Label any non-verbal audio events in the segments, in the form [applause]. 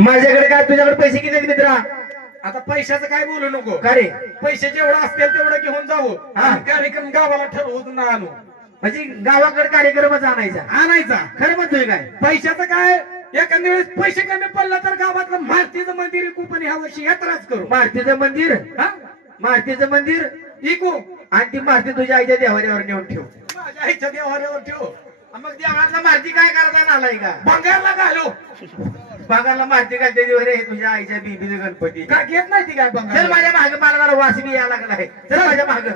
माझ्याकडे काय? तुझ्याकडे पैसे किती आहेत मित्रा? आता पैशाचं काय बोलू नको. का रे? पैसे जेवढं असतील तेवढं घेऊन जाऊ. हा. कार्यक्रम गावाला ठरवून ना आणू. म्हणजे गावाकडे कार्यक्रमच आणायचा. आणायचा. खरं म्हणतोय काय? पैशाचं काय? एखाद्या वेळेस पैसे कमी पडलं तर गावातलं मारुतीचं मंदिर इकू पण ह्या वर्षी यात्राच करू. मारुतीचं मंदिर? हा? मारुतीचं मंदिर? इकू. आणि ती मारुती तुझ्या आईच्या देवाऱ्यावर नेऊन ठेव. माझ्या आईच्या देवाऱ्यावर ठेव. मग देवातला मारुती काय करता आलाय का भंगारला घालू. बागाला मारुती घालते देवारे हे तुझ्या आईच्या बीबीचे गणपती. का घेत नाही ती काय चल भंगार माझ्या माग मला जरा वास बी यायला लागलाय चल माझ्या माग.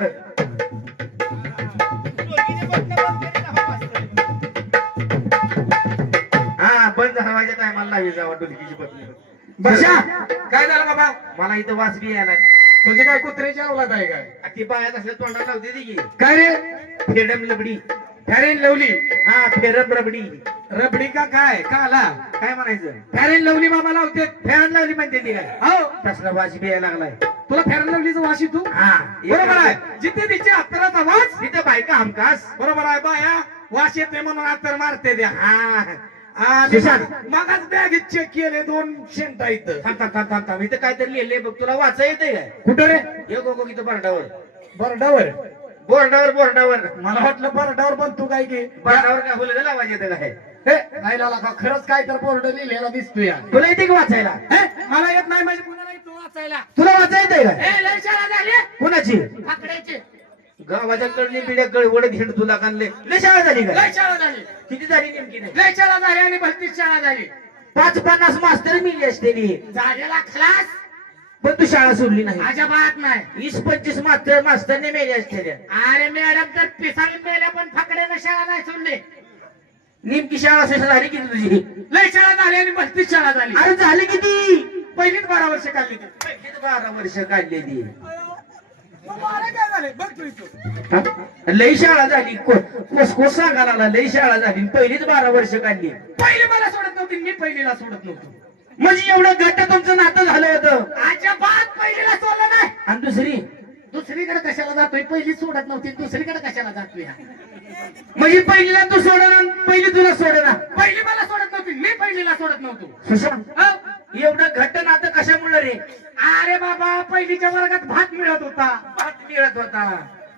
हा बंद हवाच्या टायमाला लावी जावा डुलकीची पत्नी. बशा काय झालं बाबा? मला इथं वास बी यायला तुझे काय कुत्र्याची अवलाद आहे काय? ती पायात असल्या तोंडाला लावते ती की. काय रे? फेरम लबडी. फॅरेन लवली. हा फेरम रबडी. रबडी का काय? का आला? काय म्हणायचं? फॅरेन लवली बाबा लावते फॅन लावली म्हणते ती काय? हो. तसला वास बी यायला लागलाय. तुला फॅरेन लवलीचं वाशी तू? हा. बरोबर आहे. जिथे तिचे अत्तराचा आवाज तिथं बायका हमखास. बरोबर आहे बाया. वास येते म्हणून अत्तर मारते द्या हा. मगाच बॅगेत चेक केले दोन शेंटा इथं. थांब थांब थांब इथं काहीतरी लिहिलंय बघ. तुला वाचा येते काय? कुठं रे? हे गो इथं बोर्डावर. बरडावर? बोर्डावर बोर्डावर. मला वाटलं बरडावर पण तू काय की. बोर्डावर काय बोलत आवाज येतं काय? हे, नाही लाला का खरंच काय तर बोर्ड लिहिलेला दिसतोय. तुला येते की वाचायला? हे, मला येत नाही म्हणजे कुणाला येतो वाचायला. तुला वाचा येते लय कुणाची? ठाकरेची गावाच्या कडली पिढ्या कळवड घेड तुला कानले. लय शाळा झाली लय काय शाळा झाली. किती झाली नेमकी नाही लय शाळा झाली आणि भलतीच शाळा झाली. पाच पन्नास मास्तर मिळली असते. झालेला क्लास पण तू शाळा सोडली नाही. अजिबात नाही. वीस पंचवीस मास्तर मास्तरने मेले असते. अरे मॅडम तर पिसाळी मेल्या पण फकड्यानं शाळा नाही सोडली. नेमकी शाळा शेष झाली किती तुझी? लय शाळा झाली आणि भलतीच शाळा झाली. अरे झाली किती? पहिलीच बारा वर्ष काढली ती. किती बारा वर्ष काढलेली? लई शाळा झाली. कोस कोस सांगायला लई शाळा झाली पहिलीच बारा वर्ष काढली. पहिली मला सोडत नव्हती मी पहिलीला सोडत नव्हतो. म्हणजे एवढं घट्ट तुमचं नातं झालं होतं. अजिबात पहिलीला सोडलं नाही. आणि दुसरी? दुसरीकडे कशाला जातोय? पहिली सोडत नव्हती दुसरीकडे कशाला जातोय? म्हणजे पहिलीला तू सोडणार पहिली तुला सोडणार. पहिली मला सोडत नव्हती मी पहिलीला सोडत नव्हतो. सुशांत. हो? एवढं घट्ट नातं कशामुळे रे? अरे बाबा पहिलीच्या वर्गात भात मिळत होता. भात मिळत होता.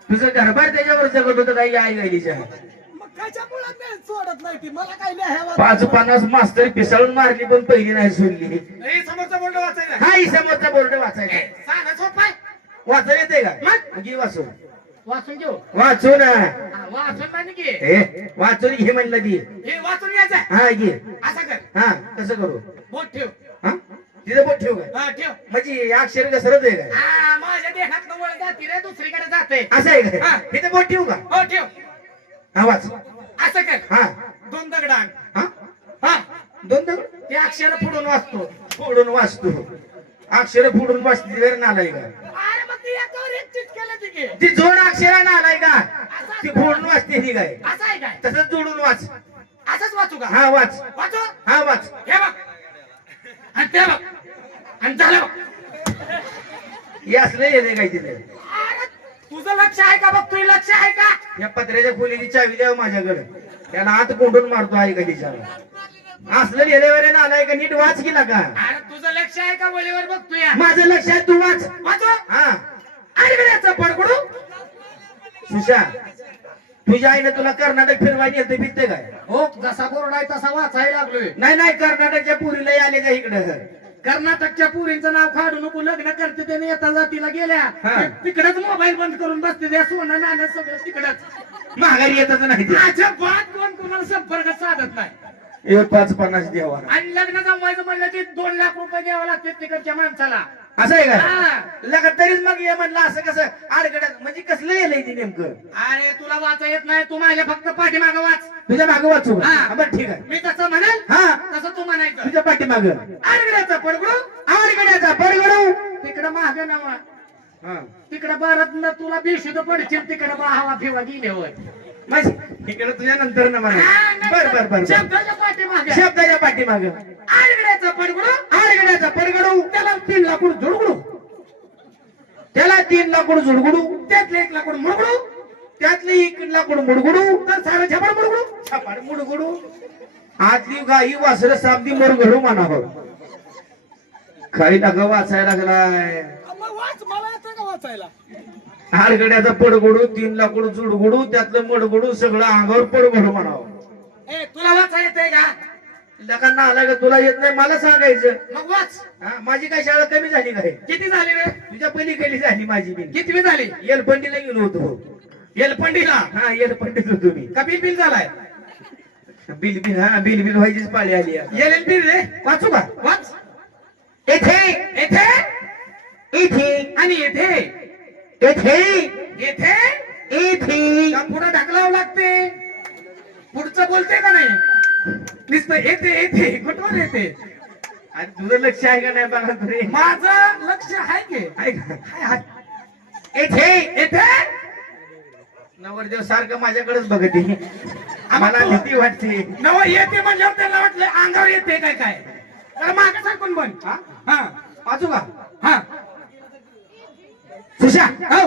तुझं घरबार त्याच्यावर जगत होतं काही आई गायलीच्या सोडत नाही ती मला काय लिहावं पाच पन्नास मास्तर पिसाळून मारली पण पहिली नाही सोडली. समोरचा बोलणं वाचायला. हा समोरचा बोर्ड वाचायचा साधा सोपा आहे. वाचा येते का? घे वाचून. वाचून घेऊ. वाचून. हा, वाचून नाही घे वाचून घे म्हणलं हे वाचून यायचं हा घे. असं कर. हा कसं करू. बोट ठेव. हा? तिथं बोट ठेव का? ठेव. म्हणजे हे अक्षर घसरत आहे का? हा माझ्या देहात वळ जाती रे दुसरीकडे जाते. असं आहे का? हा. तिथं बोट ठेवू का? हो ठेव. हा वाच. असं कर. हा. दोन दगडान हा? हा. दोन दगड? ते अक्षर फोडून वाचतो. फोडून वाचतो. अक्षर फोडून वाचते जर नालाय का? ती जोड अक्षर नालाय का? ती फोडून वाचते ती काय? तसंच जोडून वाच. असंच वाचू का? हा वाच. वाचू? हा वाच. हे बघ. आणि ते बघ. आणि झालं हे असलं येते काय तिथे? तुझं लक्ष आहे का बघ? तुझं लक्ष आहे का? या पत्र्याच्या खोलीची चावी द्यावं माझ्याकडे. त्याला आत कोंडून मारतो आहे का तिच्याला असलं लिहिल्यावर नालाय का नीट वाच केला का अरे तुझं लक्ष आहे का वळीवर बघ तू या. माझं लक्ष आहे तू वाच. वाचू? हा. याचा पडकडू सुशा तुझ्या आईने तुला कर्नाटक फिरवायला येते बित्ते काय? हो जसा बोर्ड आहे तसा वाचायला लागलोय. नाही नाही कर्नाटकच्या पुरीला आले का इकडं? कर्नाटकच्या पुरींचं नाव काढू नको लग्न करते त्याने येता जातीला गेल्या. हा. तिकडच मोबाईल बंद करून बसते त्या सोनं नाणं सगळं तिकडच. माघारी येतच नाही ते. माझ्या बात कोण कोणाला संपर्क साधत नाही. एक पाच पन्नास देवा आणि लग्न जमवायचं म्हणलं की दोन लाख रुपये द्यावं लागते तिकडच्या माणसाला. असं आहे का? हा. लगा तरीच मग ये म्हणलं असं कसं आडगड्यात म्हणजे कसलं येलंय ते नेमकं? अरे तुला वाचा येत नाही तू माझ्या फक्त पाठीमाग वाच. तुझ्या मागं वाचू? हा. बरं ठीक आहे. मी तसं म्हणेल हा. तसं तू म्हणायचं. तुझ्या पाठीमाग. आडगड्याचा पडगडू. आडगड्याचा परगडू तिकडं महाग नाव. हा. तिकडं भारत तुला बेशुद्ध पडशील तिकडं बा हवा फिवा गेले होय. मग इकडे तुझ्या नंतर ना म्हणा बर बर बर. शब्दाच्या पाठीमागे. शब्दाच्या पाठीमाग. आडगड्याचा पडगडू. आडगड्याचा परगडू त्याला तीन लाकूड झुडगडू. त्याला तीन लाकूड झुडगुडू. त्यातले एक लाकूड मुडगडू. त्यातले एक लाकूड मुडगुडू. तर सारं झबड मुडगडू. छपाड मुडगुडू. आतली गाई वासर साबदी मोरगडू म्हणावं काही टाका वाचायला लागलाय. वाच मला येतं का वाचायला? हाडगड्याचा पडगोडू तीन लाकूड चुडगुडू त्यातलं मडगुडू सगळं अंगावर पडगोडू म्हणावं. तुला वाचा येतंय का? लोकांना आला का तुला येत नाही मला सांगायचं. मग वाच. हा, माझी काय शाळा कमी झाली काय? किती झाली रे? तुझ्या पलीकडली झाली माझी बी कितवी झाली? येलपंडीला गेलो होतो. एलपंडीला? हा येलपंडीत होतो मी. का बिल बिल झालाय? बिल बिल हा बिल बिल व्हायचीच पाळी आली आता. एल एल बी रे? वाचू का? वाच. येथे. येथे? इथे आणि येथे? येथे येथे? का पुढं ढकलावं लागते? पुढचं बोलते का नाही? नुसतं येते येते कुठवर येते? आणि तुझं लक्ष आहे का नाही बघा तुरे? माझं लक्ष आहे की? आहे का? हाय, हाय. येथे? येथे? नवरदेव सारखं माझ्याकडेच बघते. मला भीती वाटते. नव येते म्हणल्यावर त्याला वाटलं अंगावर येते काय काय? तर मागे सरकून बन हा? हा. वाचू का हा. सुशा हो.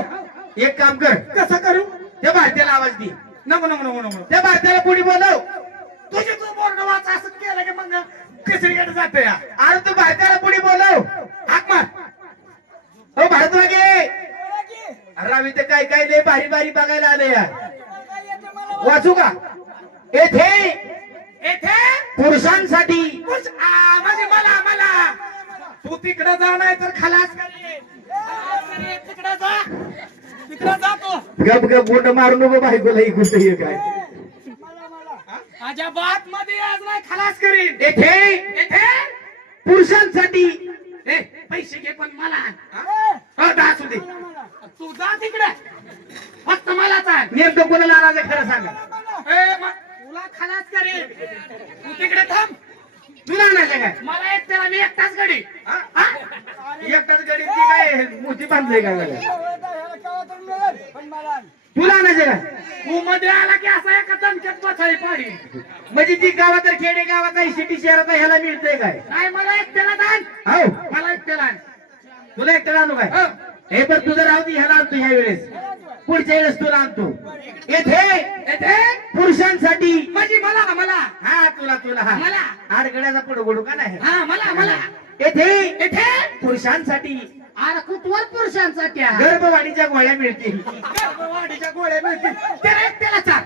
एक काम कर. कसं करू? त्या भारतीयाला आवाज दे. नको नको नको नको. त्या भारतीयाला पुढे बोलव. तुझे तू बोर्ड वाच असं केलं की मग तिसरीकडे जाते अरे तू भारतीयाला पुढे बोलव. हाक मार. हो भारत मागे. आम्ही तर काय काय लय भारी भारी बघायला आले या वाचू का? येथे येथे? पुरुषांसाठी. म्हणजे मला मला. तू तिकडे जा नाही तर खलास गप गप बोट मारू नको बायकोला ही गोष्ट हे काय? अजाबात मध्ये आज नाही खलास करीन. येथे? येथे? पुरुषांसाठी. ए, पैसे घे पण मला. हो, दहा असू दे. तू जा तिकडे. फक्त मला चाल. नेमकं कोणाला आणायचं खरं सांगा. ए, तुला खलास करेन. तू तिकडे थांब. तुला आणायचं काय? मला एक त्याला मी एकटाच ती काय मोठी का तुला काय तू मध्ये आला की असा एका दणक्यात बसाई पाडी. म्हणजे ती गावात खेडे गावात आहे सिटी शहरात आहे, ह्याला मिळतंय काय? नाही मला एकट्याला दान हो मला एकट्याला. तुला एकटा आणू काय? हो. हे पण तुझं राहू दे ह्याला आणतो ह्या वेळेस. पुढच्या वेळेस तुला आणतो. येथे येथे? पुरुषांसाठी. म्हणजे मला मला. हा तुला तुला. हा मला. आडगड्याचा पडगोडू का नाही? हा मला मला. येथे येथे? पुरुषांसाठी. अरे कुठवर पुरुषांसाठी आहे? गर्भवाढीच्या गोळ्या मिळतील. गर्भवाढीच्या गोळ्या मिळतील. त्याला एकट्याला चार.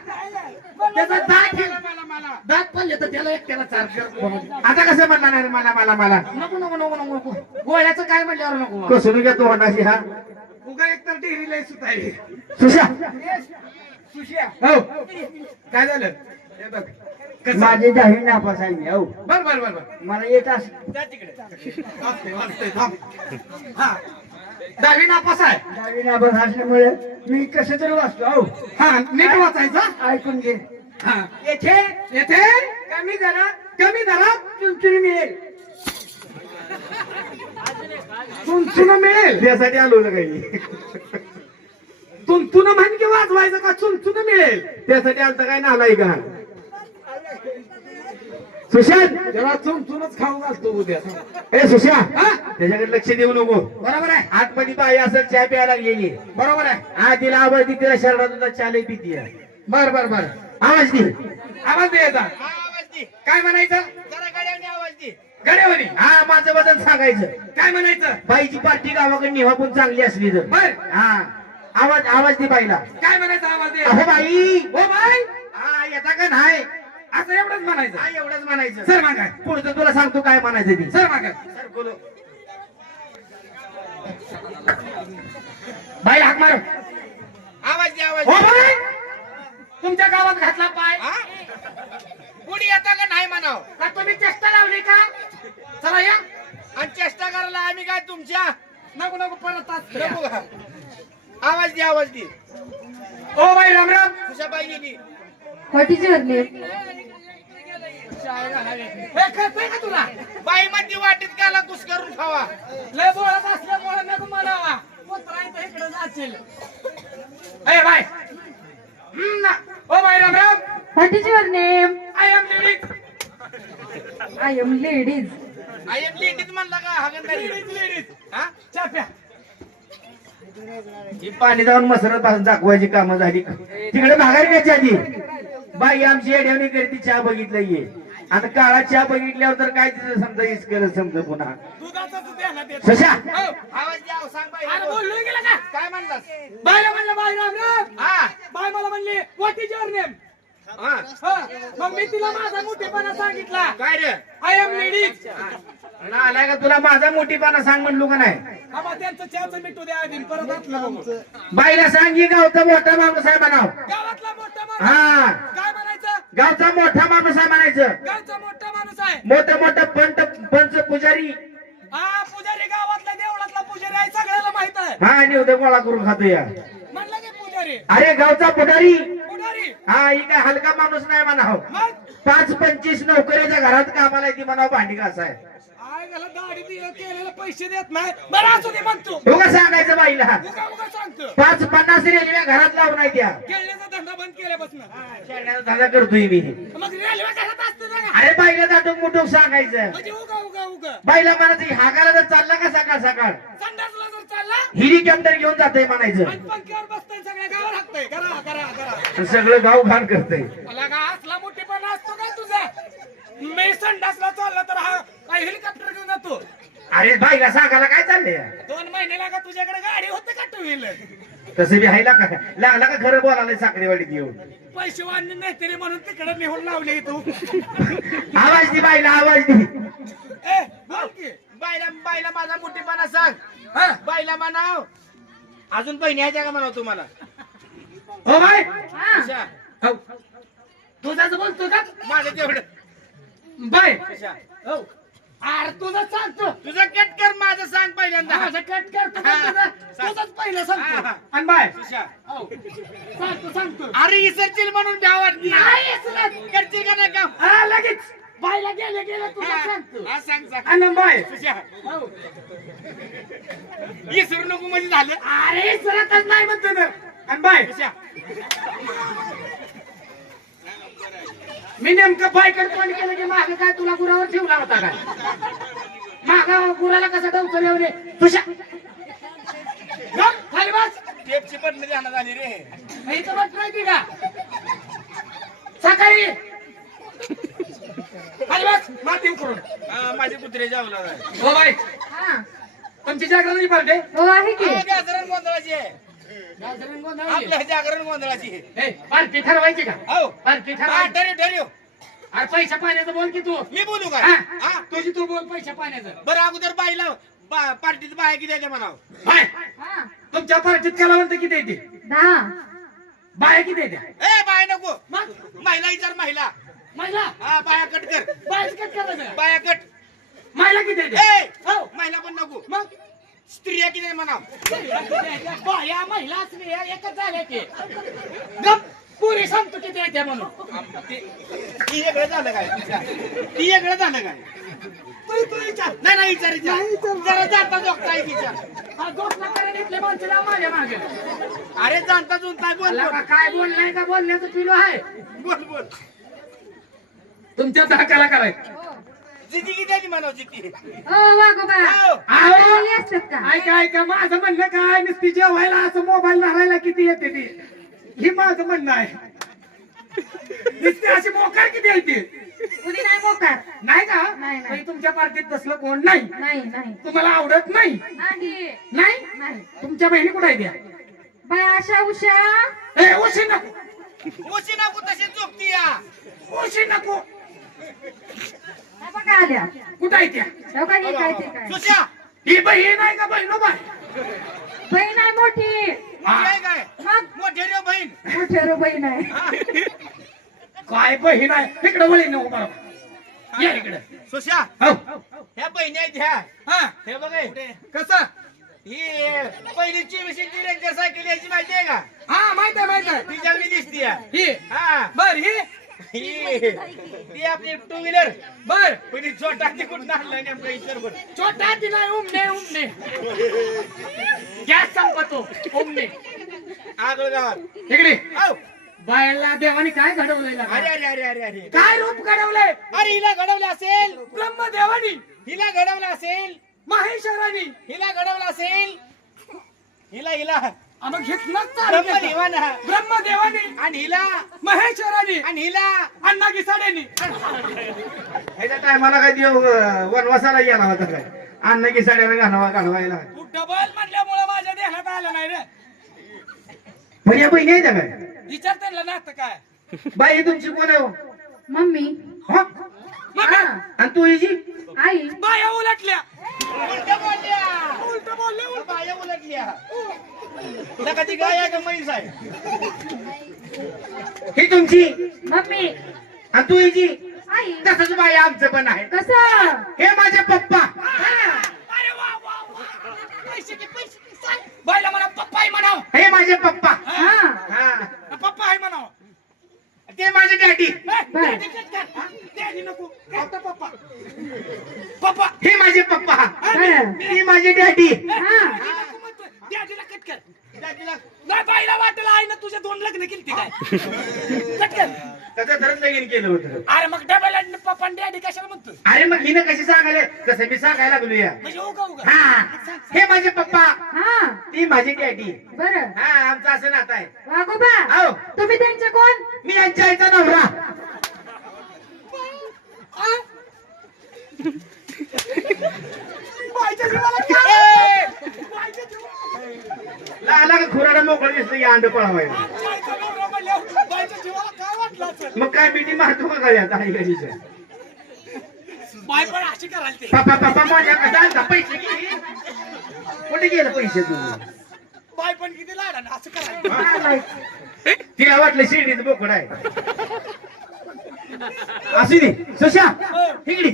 त्याचा दात गेला मला मला दात पडले तर त्याला एकट्याला चार. गर्भवाढी. आता कसं म्हणणार आहे? मला मला मला. नको नको नको नको नको. गोळ्याचं काय म्हणल्यावर नको? कसून घेतो होणाशी हा. उगा एक तर डेअरीला सुटायली सुशा. सुशिया हो. काय झालं? हे बघ. माझे दहावी नापास आहे मी हो. बर बर बर बर. मला येत अस थांब. हा. दहावी नापास आहे. दहावी नापास असल्यामुळे मी कसं तरी वाचतो हो. हा नीट वाचायचं? ऐकून घे. हा. येथे येथे? कमी जरा कमी दरात चुनचुनी मिळेल. चुनचुन मिळेल? त्यासाठी आलो ना काही. चुनचुन म्हणजे वाजवायचं का? चुनचुन मिळेल. त्यासाठी आलता काय नालाय का सुशांत! त्याला चुनचुनच खाऊ घालतो उद्या. ए सुशा! हा? त्याच्याकडे लक्ष देऊ नको. बरोबर आहे. आतमध्ये बाई असं चहा प्यायला लागलेली बरोबर आहे. हा तिला आवाज दे तिला शरणात होता चाले पिती बर बर बर. आवाज दे. आवाज द्यायचा काय म्हणायचं? गड्यावरी हा माझं बदल सांगायचं. काय म्हणायचं? बाईची पार्टी गावाकडे निवापून चांगली असली तर. बर. हा. आवाज आवाज दे बाईला. काय म्हणायचं? आवाज दे. अहो बाई! हो बाय हा येता का नाही? असं एवढंच म्हणायचं. हा एवढंच म्हणायचं. सर मागा. पुढचं तुला सांगतो काय म्हणायचं ती. सर मागा. सर बोलो. बाई हाक मार. आवाज दे आवाज हो बाय तुमच्या गावात घातला पाय. पुढे येता का नाही म्हणाव? का तुम्ही चेष्टा लावली का? चला या. आणि चेष्टा करायला आम्ही काय तुमच्या? नको नको परत तास करूया. नको का? आवाज दे आवाज दे. ओ बाई राम राम. तुझ्या What is your name? हे कळतंय का तुला? बाई मध्ये वाटीत काला कुस करून खावा. लय बोळत असल्यामुळे नको म्हणावा. कुत्रा इकडे जाशील. ए बाय हम्म ना. ओ बाई राम राम. What is your name? I am ladies I am ladies. I am ladies म्हणला का हागंदारी लेडीज हा? चहा प्या. ही पाणी जाऊन मसरत पासून दाखवायची कामं झाली तिकडे माघारी घ्यायची आधी बाई आमची येड्यावणी करती चहा बघितलं ये आणि काळा चहा बघितल्यावर तर काय तिचं समजा इसकर समजा पुन्हा. सशा. आवाज द्या सांग बाई अरे बोललोय गेला का? काय म्हणलास? बायला म्हणलं बाय राम राम. हा. बाय मला म्हणली व्हॉट इज युअर नेम. हा मग मी तिला माझा मोठेपणा सांगितला. काय रे? आय एम लेडीज आलाय का तुला माझा मोठीपणा सांग म्हणलो का नाही? त्यांचं चहाचं मिठू द्या आधी परत आतलं बघू. बाईला सांग की गावचा मोठा माणूस आहे म्हणाव. गावातला मोठा माणूस? हा. काय म्हणायचं? गावचा मोठा माणूस आहे म्हणायचं. गावचा मोठा माणूस आहे. मोठं मोठं पंत पंच पुजारी. हा पुजारी गावातला देवळातला पुजारी आहे सगळ्याला माहीत आहे. हा आणि उद्या गोळा करून खातो या. अरे गावचा पुढारी? हा ही काय हलका माणूस नाही म्हणाव मग? पाच पंचवीस नोकरीच्या घरात कामाला येते म्हणाव भांडी घासाय पैसे देत नाही. बरं असू दे म्हणतो. हो का सांगायचं बाईला. उगा उगा सांगतो. पाच पन्नास रेल्वे घरात लावून आहे त्या. खेळण्याचा धंदा बंद केल्यापासून. खेळण्याचा धंदा करतोय मी. मग रेल्वे घरात असते? अरे बाईला दाटूक मुटूक सांगायचं. म्हणजे उगा उगा उगा. बाईला हागाला जर चालला का सकाळ सकाळ? संडासला चालला हेलिकॉप्टर घेऊन जातोय म्हणायचं. पंख्यावर बसतोय सगळ्या गावावर हाकतोय. करा करा सगळं गाव घाण करतय. मला का असला मोठेपणा असतो का तुझा? मी संडासला चालला तर हा काय हेलिकॉप्टर घेऊन जातो. अरे बाईला सांगायला काय चाललंय? दोन महिने लागा तुझ्याकडे गाडी होते का टू व्हीलर तसं बी हायला का? लागला का खरं बोलायला साखरेवाडीत येऊन? पैसे वाढणे नाही तरी म्हणून तिकडे नेऊन लावले तू. आवाज दे बाईला आवाज दे. ए बोल की. बायला बायला माझा मोठेपणा सांग. हा? बायला म्हणाव. अजून बहिणी आहे का म्हणाव तुम्हाला? हो बाई. हा. कशा? हो. तुझाच बोलतो का? माझं तेवढं. बाय? हो. अरे तुझं सांगतो. तुझं कट कर माझं सांग पहिल्यांदा. माझं कट करतो हा. तुझं तुझंच पहिलं हा, सांगतो. हा. आणि बाय? हो. सांगतो सांगतो. अरे इसरशील म्हणून भ्या वाटली नाही इसरत. करशील का नाही काम हा लगेच. बायला गेले गेले तुझं सांगतो. हा सांग बाय. कशा? हो. इसरू नको म्हणजे झालं. अरे इसरतच नाही म्हणतो तर आणि बाय. कशा? मी नेमकं बायकर पण केलं की मागे काय तुला गुरावर ठेवला होता काय? मागा गुराला कसा डवकर येऊ नये तुझ्या गप, खाली बस. टेपची बटणं ध्यानात आली रे. इथं बस नाही ती का सकाळी. खाली बस माती करून. हा, माझे कुत्रे जावला हो बाई. हा तुमची जागरण हो आहे की. जागरण गोंधळाची आहे? आपल्या जागरण गोंधळाची आहे. ए, पार्टी ठरवायची का? हो. पार्टी हा, ठरवायची ठरव ठरव. अरे पैसा पाण्याचं बोल की तू. मी बोलू का? हा, हा? तुझी तू बोल पैसा पाण्याचं. बरं अगोदर बाईला बा- पार्टीत बाया किती द्यायच्या म्हणाव? बाय. हा. तुमच्या पार्टीत कलावंत किती येते दहा. बाया किती येत्या ए बाय नको. मग? महिला विचार महिला. महिला! हा बाया कट कर. बायच कट करायचं बाया कट. महिला किती ए हो. महिला पण नको. मग? स्त्रिया किती म्हणाव? बाया महिला स्त्रिया एकच झाल्या की. गप. पुरी सांगतो किती येते म्हणून. ती ती वेगळं झालं काय? ती वेगळं झालं काय? तू तू विचार. नाही नाही विचार विचार. जरा जाता जोगता एक विचार. हा दोस्त करायला इथले माणसं लाव माझ्या मागे. अरे जाणता जुनता बोल मला का काय बोल नाही का बोलण्याचं पिलो आहे? बोल बोल. तुमच्या धाकाला करायचं. जिती किती द्यायची म्हणाव जिती हो वागोबा हो. आली असतात का? ऐका ऐका माझं म्हणणं काय? नुसती जेवायला असं मोबाईल धरायला किती येते ती? ही माझं म्हणणं आहे. नुसती अशी मोकार किती येते कुणी नाही मोकार. नाही का? नाही, नाही. म्हणजे तुमच्या पार्टीत बसलं कोण नाही? नाही नाही. तुम्हाला आवडत नाही? नाही. नाही? नाही. तुमच्या बहिणी कुठे आहे त्या? बाय आशा उषा ए उशी नको. उशी नको तशी झोपती या. उशी नको. बघा आल्या. कुठे आहे त्या? हो हे काय ते काय? सुशा ही बहीण आहे का बहिणो बाय बहीण आहे मोठी. मोठी आहे काय? मग? मोठी रे बहीण. मोठी रो बहीण आहे. हा. काय बहीण आहे? इकडे वळी नको बरोबर या इकडे. सुशा हो. ह्या बहिणी आहेत ह्या. हा. हे बघ कसं? ही पहिलीची विषयची रेंजर सायकल याची माहिती आहे का? हा माहीत आहे माहीत आहे. तिच्यावली दिसती ही. हा. बर ही? ती आपली टू व्हीलर बर पण ही छोटा ती कुठं आणलं नेमकं विचार बरं. छोटा तिला उमने उमने गॅस संपतो उमने आगळ गावात इकडे. आव. बायला देवाने काय घडवलेलं अरे अरे अरे अरे अरे. काय रूप घडवलंय? अरे हिला घडवलं असेल. ब्रह्मदेवानी. हिला घडवलं असेल. महेश्वरानी. हिला घडवलं असेल. हिला हिला. आ, मग घेतलं चालू केलं. ब्रह्मदेवानं. ब्रह्मदेवानी. आणि हिला. महेश्वरानी. आणि हिला. अण्णा गिसाड्यानी ह्याच्या टायमाला काय देव अं, वनवासाला गेला होता काय? अन्न की साड्यानं घालवा घालवायला. तू डबल म्हणल्यामुळे माझ्या देहात आलं नाही रे. पण या बहिणी आहेत काय? विचार त्यांना नातं काय? बाई तुमची कोण आहे हो? मम्मी. हा? मग आणि तू हिची आई. बाया उलटल्या. उलट बोलल्या. उलट बोलले उलट. बाया उलटल्या. तुला कधी गाय आहे का म्हैस आहे? ही तुमची मम्मी. आणि तू हिची आई. तसंच बाई आमचं पण आहे. कसं? हे माझे पप्पा. अरे वा वा वा. पैसे की पैसे की सांग. बाईला म्हणा पप्पा म्हणाव. हे माझे पप्पा. हा. हा पप्पा आहे म्हणाव ते माझे डॅडी पप्पा हे माझे पप्पा ती माझी डॅडी हा डॅडीला कट कर दाजीला नाही बाईला वाटलं आहे ना तुझे दोन लग्न केली ती काय? [laughs] कट कर त्याचं धरण लगीन केलं होतं. अरे मग डबल पप्पा डॅडी कशाला म्हणतोय? अरे मग हिनं कशी सांगायला? कसं मी सांगायला लागलो या. म्हणजे उगा उगा. हा. हे माझे पप्पा. हा. ती माझी डॅडी बर. हा आमचं असं नातं आहे. वागोबा हो. तुम्ही त्यांचे कोण? मी यांच्या आईचा नवरा. बाईच्या जीवाला काय? का खुराडा मोकळं दिसलं या अंड असेल? मग काय मिठी मारतो का काय आता आई ते. माझ्या आलता पैसे? कुठे गेले पैसे तुझे बाई पण किती लाडा असं तिला वाटलं शिर्डीचं बोकड आहे. असू दे सुशा इकडे.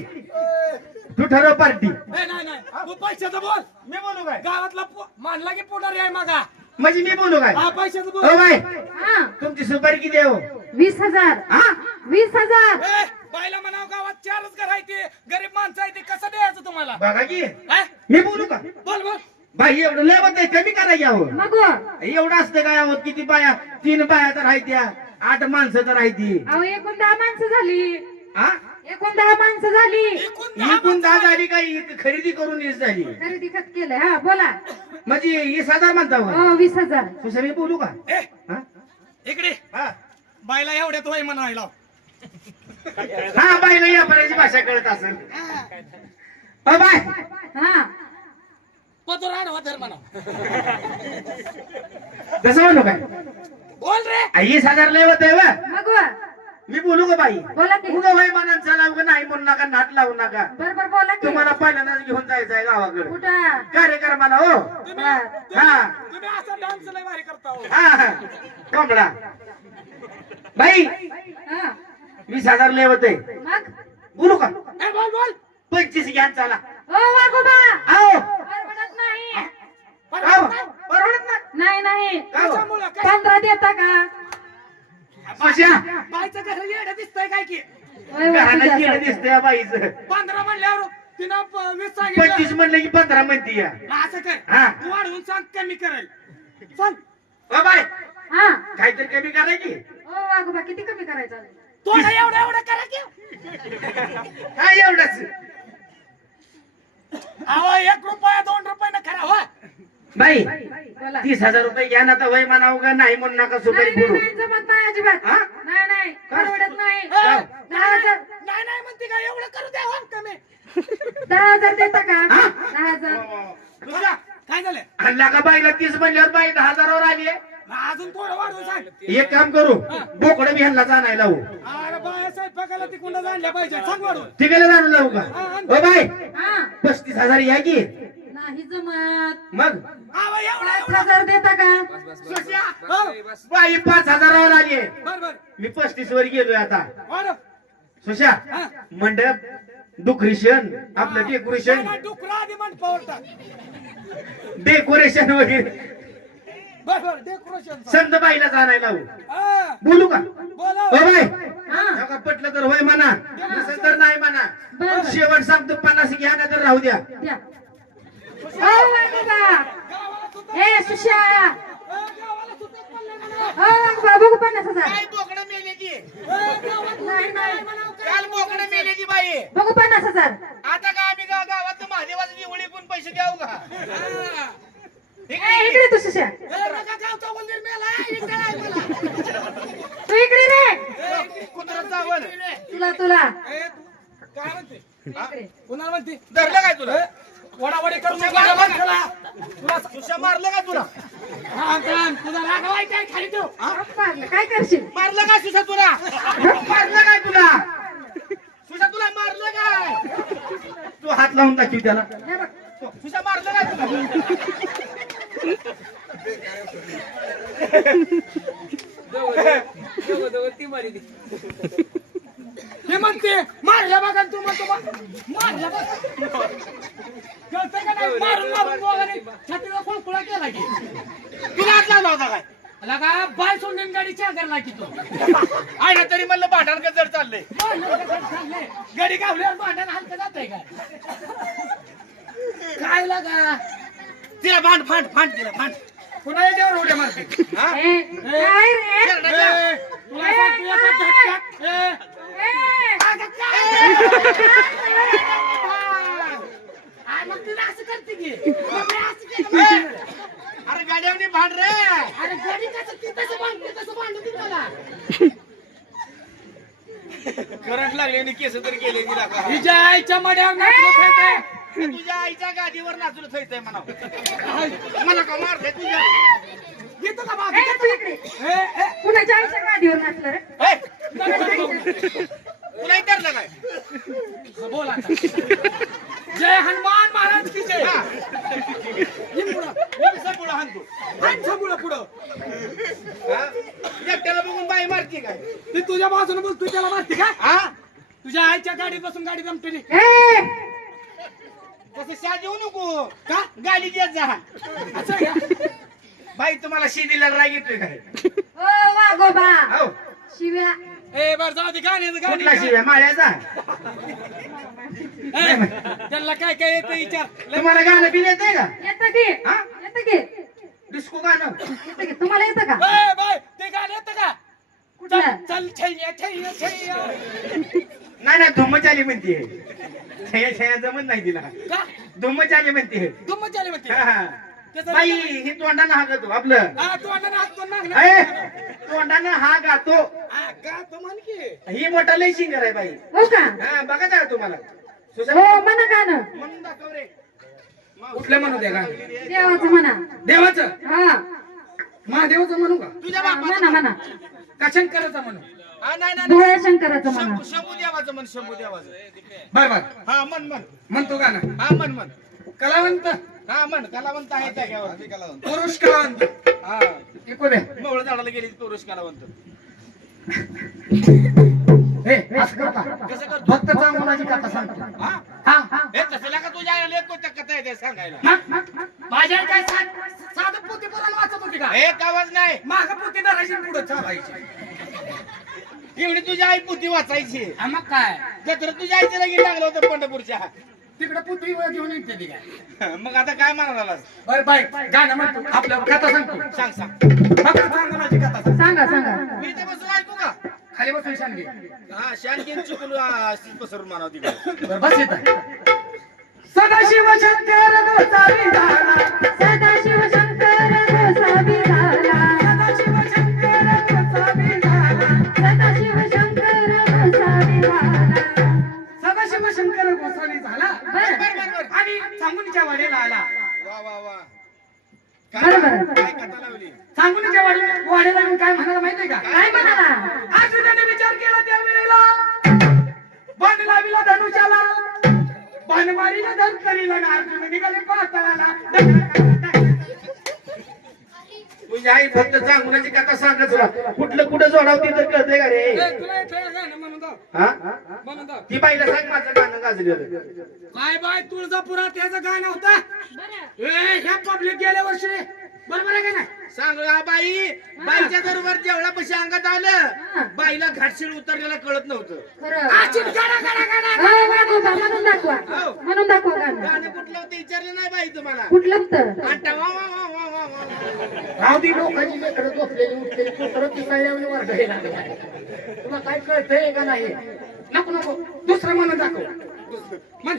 तू ठरव पार्टी. ए, नाही नाही. तू पैशाचं बोल. मी बोलू काय? गावातला पो- मानला की पुढारी आहे मागा. म्हणजे मी बोलू काय? हा पैशाचं हो बोल बाय. हा. तुमची सुपारी किती आहे हो? वीस हजार. हा? वीस हजार. ए, बाईला म्हणाव गावात चारच घर आहे ते. गरीब माणसं आहे ते. कसं द्यायचं तुम्हाला? बघा की. हा? मी बोलू का? बोल बोल. बाई एवढं लय होत कमी करा यावं मग एवढं असतं काय आहोत? किती बाया? तीन बाया तर आहे त्या. आठ माणसं तर आहे ती. अहो एकूण दहा माणसं झाली. हा? एकूण दहा माणसं झाली. एकूण दहा झाली काही खरेदी करून वीस झाली? खरेदी खत केलंय? हा बोला. म्हणजे वीस हजार म्हणता हो. हो वीस हजार. सुशा मी बोलू का? ए, हा? इकडे. हा. बाईला एवढ्यात वय म्हणायला. हा बाईला या पर्याची भाषा कळत असेल. अ बाय. हा. पदर आडवा धर म्हणा. कसं म्हणू काय? बोल रे. आ, वीस हजार लय होत आहे मग मी बोलू का बाई. बोला की. उगा वय मानान चला उगा नाही म्हणू नका नाट लावू नका. बरोबर बोला की. तुम्हाला पहिल्यांदाच घेऊन जायचं आहे गावाकडे. कुठं? कार्यक्रमाला हो. हा. तुम्ही- तुम्ही असं डान्स लय भारी करता हो. हा. हा कमळा. बाई हा. वीस हजार लय होते मग? बोलू का? ए, बोल बोल. पंचवीस घ्या चला. ओ वागोबा आओ. परवडत नाही. आओ. परवडत ना नाही नाही. आओ. कशामुळं? काय पंधरा देता का? सुशा बाईचं घर येडं दिसतंय काय की? घराला. दिसतंय बाईचं. पंधरा म्हणल्यावर तिनं प- वीस सांगितलं. पंचवीस म्हणलं की पंधरा म्हणती या. मग असं कर. हा. तू वाढवून सांग कमी करेल. सांग. ओ बाय हा. काहीतरी कमी करायची ओ वागोबा किती कमी करायचं? थोडं एवढं एवढं करा की. हा एवढंच? अहो एक रुपया दोन रुपये करा हो बाई तीस हजार रुपये घ्या ना तर वय म्हणावं का नाही म्हणू नका सुपारी नाही नाही फोडू नाही, जमत नाही अजिबात. हा? नाही नाही परवडत नाही. ए, काय? दहा हजार नाही नाही म्हणते का? एवढं करू द्या हो कमी दहा हजार देता का? हा? दहा हजार. सुशा, काय झालं? हल्ला का बाईला? तीस म्हणल्यावर बाई दहा हजारावर आली आहे. मग अजून थोडं वाढवून सांग. एक काम करू बोकडं बी ह्यांना आणायला लावू. अरे बाया स्वयंपाकाला तिकडून जाणल्या पाहिजे. सांग वाढवून. तिकडे जाणून लावू का? ओ बाई हा. पस्तीस हजार या की. नाही जमत. मग? अहो एवढं पाच एवढं हजार देता का? सुशा, हो, बाई पाच हजारावर आली आहे बर बर. मी पस्तीस वर गेलोय आता. सुशा हा. मंडप डुकरेशन आपलं डेकोरेशन. नाही, डुकरं आधी मंडपावर टाक डेकोरेशन वगैरे. बर बर डेकोरेशन. संत बाईला आणायला लावू हा. बोलू का? बोला. O by. हा. पटलं तर होय म्हणा. नसेल तर नाही म्हणा. बरं. शेवट सांगतो पन्नास घ्या ना तर राहू द्या. द्या ओ वागोबा गावाला सुद्धा ए सुशा ए, गावाला सुद्धा पडलंय म्हणा. ओ वागोबा बघू पन्नास हजार काय बोकडं मेल्याची ए, गावात नाही नाही काल बोकडं मेल्याची बाई बघू पन्नास हजार आता का आम्ही गाव गावात महादेवाचं निवडी कोण पैसे द्याऊ का इकडे. तू. तू इकडे रे कुत्रा चावल तुला तुला काय म्हणते कुणाला म्हणते? धरलं काय तुला? वडावडी करून. तुला मारलं काय तुला. तुला रागवायचं आहे खाली ठेव. मारलं. काय करशील? मारलं काय सुशा तुला? मारलं काय तुला? सुशा तुला मारलं काय? तू हात लावून दाखव त्याला. हे बघ. सुशा मारलं काय तुला? हे म्हणते मारल्या बघा तू म्हणतो मारल्या बघा. कळतंय का नाही? मारून मारून दोघांनी छातीला खुळखुळा केला की. तुला हात लावला होता काय? का बाय सोडून तो? आहे ना तरी म्हणलं भांडण का जर चाललंय? गाडी गावल्यावर भांडण हलकं जातंय काय काय लागा तिला भांड फांड फांड तिला फांड पुन्हा याच्यावर उड्या मारते? हा? ए, तुला सांगतो ए, अगं काय? आ, मग तिला असं करते की मग मी असं केलं ए, मग. अरे गाड्यावनी भांड रे अरे गाडी कसं ती तसं बांधते तसं बांधू ती मला करंट लागले केस तरी केले तिला का? हिच्या आईच्या मड्यावर नाचलं. हे तुझ्या आईच्या गादीवर नाचलं थैतय म्हणा मला का मारते तुझ्या येतो का बाबा? ए, तू इकडे ए, ए, कुणाच्या आईच्या गादीवर नाचलं रे ए, कुणाच्या आईच्या? तुला विचारलं काय बोल आता. जय हनुमान महाराज की जय. ये पुढं. हे कसं पुढं पुढं हा? एकट्याला बघून बाई मारते काय? ती तुझ्या बाजूने बोल तू त्याला मारते का हा? तुझ्या आईच्या गाडीत बसून गाडी जमतली ए, तसं शा देऊ नको. का? गाडी देत जा. असं आहे का? बाई तुम्हाला शिदीला राग येतोय काय? ओ हो. शिव्या. ए बर जाऊ दे गाण्याचं गाणी कुठला शिव्या? माळ्याचा? त्यांना काय काय येतं विचार? तुम्हाला गाणं बिन येतंय का? येतं की. हा? येतं की. डिस्को गाणं. येतं की. तुम्हाला येतं का? बाय ते गाणं येतं का? कुठलं? चल चल छैया छैया छैया. नाही नाही धुम्मचाली म्हणते. छया छया जमत नाही तिला. का? धुम्मचाली म्हणते. आली म्हणते? हा, हा. त्याचं- बाई ही तोंडानं हा गातो आपलं. हा तू हात अय, तोंडानं हा गातो. हा, का तो म्हण की. ही मोठा लय शिंगर आहे बाई. हो का? हा बघा जरा तुम्हाला. हो म्हणा गाणं. कुठलं म्हणू दे देवाचं म्हणा. देवाचं? हा. महादेवाचं म्हणू का? तुझ्या हा, म्हणा म्हणा. का शंकराचं म्हणू? हा नाही नाही डोळ्या शंकराचं म्हणा. शंभू शंभू देवाचं म्हण शंभू देवाचं. बर बर. हा मन मन म्हणतो गाणं. हा मन मन कलावंत? हा मन कलावंत आहे जाग्यावर कलावंत. पुरुष कलावंत. हा. ऐकू दे. मोहळ झाडाला गेली पुरुष कलावंत. [laughs] असं करू का? कसं करतो? चांगुलाची कथा सांगतो. हा? हा हा. हे तसं का तुझ्या आईला लेख कोणत्या कथा येते सांगायला. माझ्या काय साध- साधं पोती पुराण वाचत होती का? एक आवाज नाही. माग पोती धरायची पुढे चालायची. एवढी तुझी आई पुती वाचायची. हा, मग काय? तर तुझ्या आईचं लगीन लागलं होतं पंढरपूरच्या. तिकडे पुतळी घेऊन येते ती काय? मग आता काय म्हणालास बर बाय गाणं म्हणतो. आपल्या कथा सांगतो. सांग सांग. फक्त चांगुलाची कथा सांग. सांगा सांगा. मी इथे बसून ऐकू का? खाली बसून सांगे हा शानकीन चुकून आ, पसरून मानाव तिकडे. बरं, बस येत सदाशिव शंकर गोसावी झाला. सदाशिव शंकर गोसावी झाला. सदाशिव शंकर गोसावी झाला. सदाशिव शंकर गोसावी झाला. सदाशिव शंकर गोसावी झाला. बरं. बर बर बर. आणि सांगुनीच्या वाडीला आला. वा वा वा. बरं, बरं. काय कथा सांगुनीच्या वाडी वाडीला येऊन काय म्हणाला माहितीये का? काय म्हणाला? अर्जुनाने विचार केला त्यावेळेला बाण लाविला धनुष्याला बाण मारीला धनकरीला ना अर्जुन निघाले पाताळाला. तुझी आई फक्त चांगुलाची कथा सांगत तुला कुठलं कुठं जोडावती तर कळतंय का रे? हा? ती बाईला सांग माझं गाणं गाजलेलं. काय बाय तुळजापुरात याचं गाणं होतं? ए, ह्या पब्लिक गेल्या वर्षी. बरोबर आहे का नाही? सांग आ, बाई बाईच्या बरोबर जेवढा पैसे अंगात आलं बाईला घाटशीळ उतरलेला कळत नव्हतं. खरं. आचित गाणं गाणं गाणं हो, म्हणून दाखवा. म्हणून दाखवा गाणं. गाणं कुठलं होतं? विचारलं नाही बाई तुम्हाला. कुठलं तर आटा वा वा वा वा वा वा राहू दे लोकांची लेकरं झोपलेली उठलेली कुत्रं पिसाळल्यावर वर्गायला लागले. तुला काय कळतंय का नाही? नको नको. दुसरं म्हणून दाखव. म्हण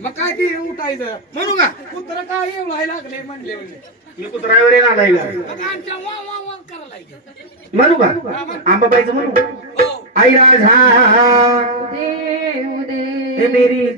मग काय ते उठायचं? म्हणू का? कुत्र काय एवढायला लागले म्हणले म्हणले. मी कुत्र्यावर एक आलाय का मग आमच्या वा वा वा करायला लागले. म्हणू का? आंबाबाईचं म्हणू हो. आई राजा देव दे. हे मेरी